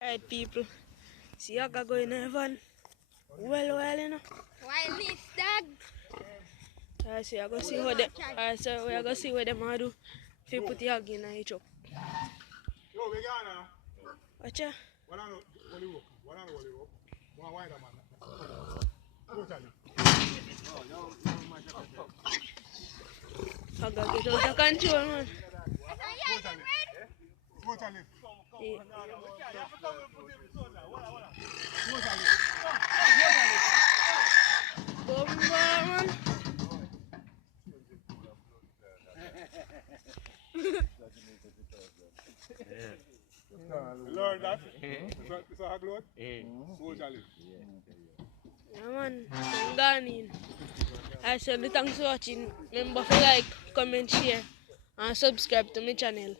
Alright, people. See, I got going in heaven. Well, you know. Wild this dog. I see, I go see what them. I say, we are going to see what them are do. If you put the hog in a truck. Yo, we got now. Watch ya. What on the rope? What on the rope? One wider man. Totally. I got to get out of control, man. Totally. Yeah. Bomba, man. Lord, that? It's a hog load? Totally. Yeah, man. I'm gone in. I said, thanks for watching. Remember to like, comment, share, and subscribe to my channel.